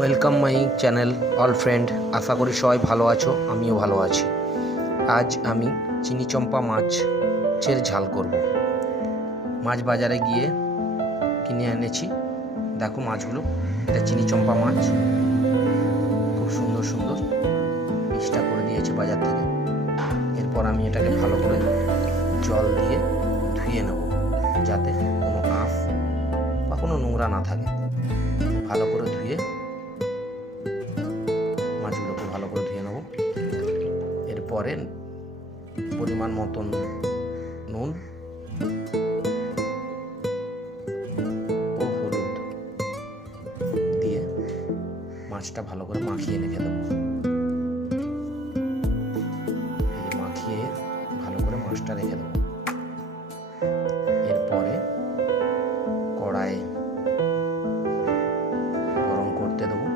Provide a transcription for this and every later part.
Welcome my channel all friend. আশা করি সবাই ভালো আছো, আমিও ভালো আছি। আজ আমি চিনি চম্পা মাছের ঝাল করব। মাছ বাজারে গিয়ে কিনে এনেছি। দেখো মাছগুলো, এটা চিনি চম্পা মাছ, খুব সুন্দর সুন্দর পিসটা করে দিয়েছে বাজার থেকে। এরপর আমি এটাকে ভালো করে জল দিয়ে ধুয়ে নেব, যাতে কোনো আঁশ বা কোনো নোংরা না থাকে। ভালো করে ধুয়ে মাছগুলোকে ভালো করে ধুয়ে নেব। এরপরে পরিমাণ মতন নুন ও হলুদ দিয়ে মাছটা ভালো করে মাখিয়ে রেখে দেবো। মাখিয়ে ভালো করে মাছটা রেখে দেবো। এরপরে কড়াই গরম করতে দেবো,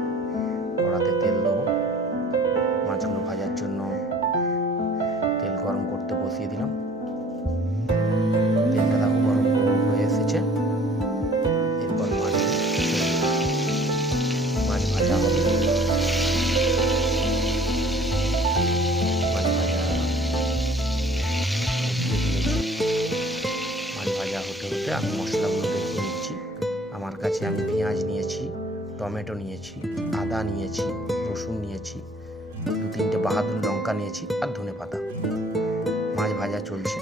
কড়াতে তেল দেবো। মাছগুলো ভাজার জন্য তেল গরম করতে বসিয়ে দিলাম। তেলটা দেখো গরম হয়ে এসেছে। এরপর মাছ ভাজা হবে। মাছ ভাজা হতে হতে আমি মশলাগুলো দেখিয়ে নিচ্ছি। আমার কাছে আমি পেঁয়াজ নিয়েছি, টমেটো নিয়েছি, আদা নিয়েছি, রসুন নিয়েছি, 2-3টে বাহাদুর লঙ্কা নিয়েছি আর ধনে পাতা। মাছ ভাজা চলছে।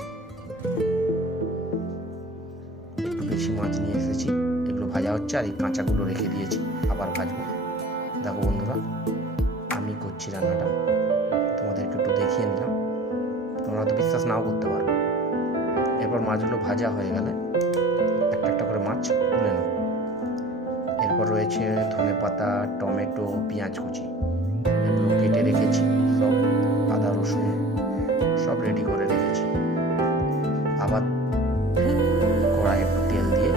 একটু বেশি মাছ নিয়ে এসেছি, এগুলো ভাজা হচ্ছে আর এই কাঁচাগুলো রেখে দিয়েছি, আবার ভাজবো। দেখো বন্ধুরা, আমি করছি রান্নাটা, তোমাদেরকে একটু দেখিয়ে নিলাম। তোমরা তো বিশ্বাস নাও করতে পারো। এরপর মাছগুলো ভাজা হয়ে গেলে একটা একটা করে মাছ তুলে নেব। এরপর রয়েছে ধনে পাতা, টমেটো, পেঁয়াজ কুচি, এগুলো কেটে রেখেছি। সব আদা রসুন সব রেডি করে রেখেছি। আবার কড়াই একটু তেল দিয়ে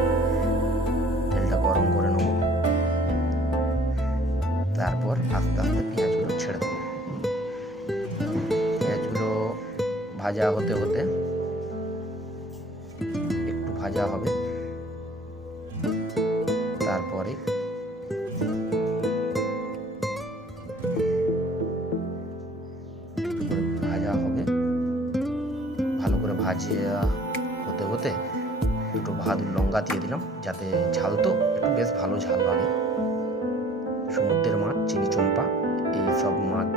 তেলটা গরম করে নেব। তারপর আস্তে আস্তে পেঁয়াজগুলো ছেড়ে দেবো। পেঁয়াজগুলো ভাজা হতে হতে একটু ভাজা হবে। তারপরে ভাজা হবে, ভালো করে ভাজা হতে হতে দুটো বাহাদুর লঙ্কা দিয়ে দিলাম, যাতে ঝাল তো একটু বেশ ভালো ঝাল লাগে। সমুদ্রের মাছ, চিনি চম্পা, এই সব মাছ,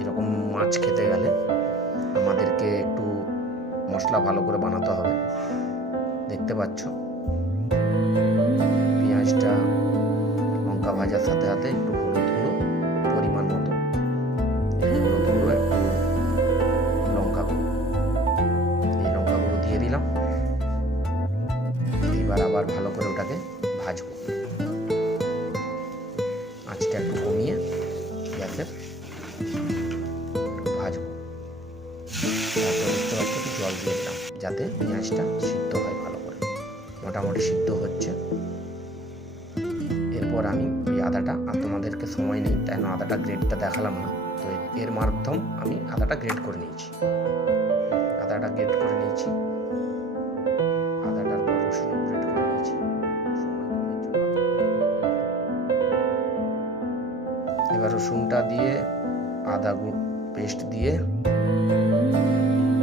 এরকম মাছ খেতে গেলে আমাদেরকে একটু মশলা ভালো করে বানাতে হবে। দেখতে পাচ্ছ পেঁয়াজটা লঙ্কা ভাজার সাথে সাথে একটু হলুদ গুঁড়ো পরিমাণ মতো, হলুদ গুঁড়ো, একটু লঙ্কা গুঁড়ো, এই লঙ্কা গুঁড়ো দিয়ে দিলাম। এবার আবার ভালো করে ওটাকে ভাজবো। আঁচটা একটু কমিয়ে গ্যাসের ভাজবো। তারপর দেখতে পাচ্ছ একটু জল দিয়ে দিলাম, যাতে পেঁয়াজটা সিদ্ধ হয় ভালো করে। মোটামুটি সিদ্ধ হচ্ছে। এরপর আমি ওই আদাটা, আর তোমাদেরকে সময় নেই তাই না আদাটা গ্রেডটা দেখালাম না, তো এর মাধ্যম আমি আদাটা গ্রেড করে নিয়েছি। আদাটার পর রসুন গ্রেড করে নিয়েছি। এবার রসুনটা দিয়ে আদা পেস্ট দিয়ে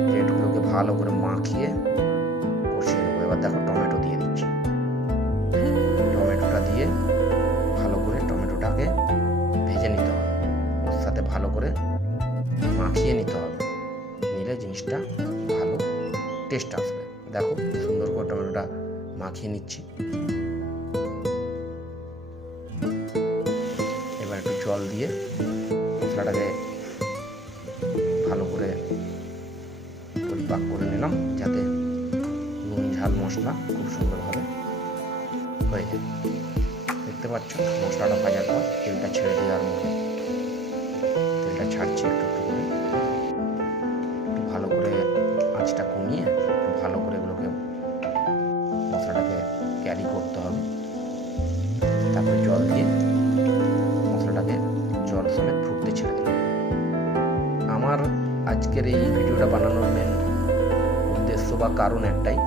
গ্রেডগুলোকে ভালো করে মাখিয়ে কষিয়ে নেবো। এবার দেখো টমেটো দিয়ে দিচ্ছি। টমেটোটা দিয়ে ভালো করে টমেটোটাকে ভেজে নিতে হবে, ওর সাথে ভালো করে মাখিয়ে নিতে হবে, নিলে জিনিসটা ভালো টেস্ট আসবে। দেখো সুন্দর করে টমেটোটা মাখিয়ে নিচ্ছি। এবার একটু জল দিয়ে মশলাটাকে ভালো করে পরিপাক করে নিলাম, যাতে নুন ঝাল মশলা খুব সুন্দরভাবে হয়ে যায়। দেখতে পাচ্ছ মশলাটা ভাজার পর তেলটা ছেড়ে দেওয়ার মুখে, তেলটা ছাড়ছে একটু একটু করে। একটু ভালো করে আঁচটা কমিয়ে একটু ভালো করে এগুলোকে মশলাটাকে ক্যারি করতে হবে। তারপরে জল দিয়ে মশলাটাকে জল সমেত ফুটতে ছেড়ে দিলাম। আমার আজকের এই ভিডিওটা বানানোর মেন উদ্দেশ্য বা কারণ একটাই,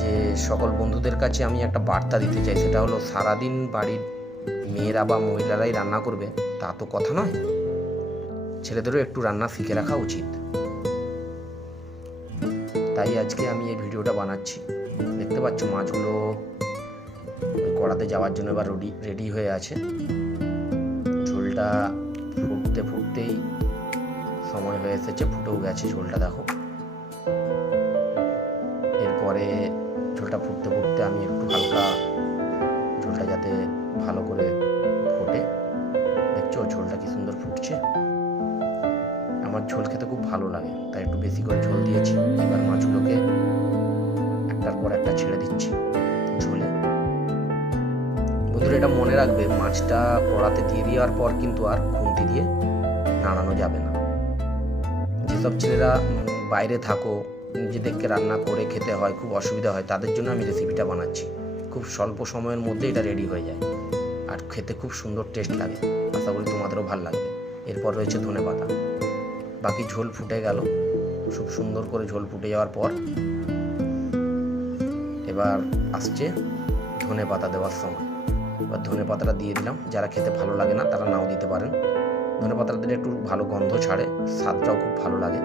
যে সকল বন্ধুদের কাছে আমি একটা বার্তা দিতে চাই। সেটা হলো, সারাদিন বাড়ির মেয়েরা বা মহিলারাই রান্না করবে তা তো কথা নয়, ছেলেদেরও একটু রান্না শিখে রাখা উচিত। তাই আজকে আমি এই ভিডিওটা বানাচ্ছি। দেখতে পাচ্ছ মাছগুলো কড়াতে যাওয়ার জন্য এবার রেডি হয়ে আছে। ঝোলটা ফুটতে ফুটতেই সময় হয়ে এসেছে, ফুটেও গেছে ঝোলটা, দেখো। এরপরে ঝোলটা ফুটতে ফুটতে আমি একটু হালকা ঝোলটা যাতে ভালো করে ফোটে, দেখছো ঝোলটা কি সুন্দর ফুটছে। আমার ঝোল খেতে খুব ভালো লাগে, তাই একটু বেশি করে ঝোল দিয়েছি। এবার মাছগুলোকে একটার পর একটা ছেড়ে দিচ্ছি ঝোলে। বন্ধুরা এটা মনে রাখবে, মাছটা কড়াতে দিয়ে দেওয়ার পর কিন্তু আর খুন্তি দিয়ে নাড়ানো যাবে না। যেসব ছেলেরা বাইরে থাকো, নিজেদেরকে রান্না করে খেতে হয়, খুব অসুবিধা হয়, তাদের জন্য আমি রেসিপিটা বানাচ্ছি। খুব স্বল্প সময়ের মধ্যে এটা রেডি হয়ে যায় আর খেতে খুব সুন্দর টেস্ট লাগে। আশা করি তোমাদেরও ভালো লাগবে। এরপর রয়েছে ধনেপাতা। বাকি ঝোল ফুটে গেল, খুব সুন্দর করে ঝোল ফুটে যাওয়ার পর এবার আসছে ধনেপাতা দেওয়ার সময়। এবার ধনেপাতাটা দিয়ে দিলাম। যারা খেতে ভালো লাগে না তারা নাও দিতে পারেন। ধনেপাতাটা দিলে একটু ভালো গন্ধ ছাড়ে, স্বাদটাও খুব ভালো লাগে।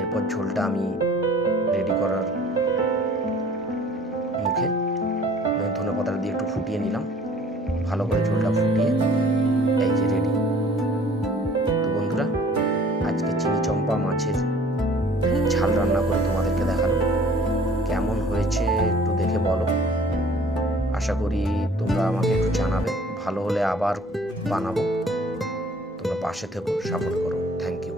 এরপর ঝোলটা আমি রেডি করার মুখে ধনেপাতাটা দিয়ে একটু ফুটিয়ে নিলাম। ভালো করে ঝোলটা ফুটিয়ে এই যে রেডি। তো বন্ধুরা আজকে চিনি চম্পা মাছের ঝাল রান্না করে তোমাদেরকে দেখালাম। কেমন হয়েছে একটু দেখে বলো। আশা করি তোমরা আমাকে একটু জানাবে। ভালো হলে আবার বানাবো। তোমরা পাশে থেকো, সাপোর্ট করো। Thank you.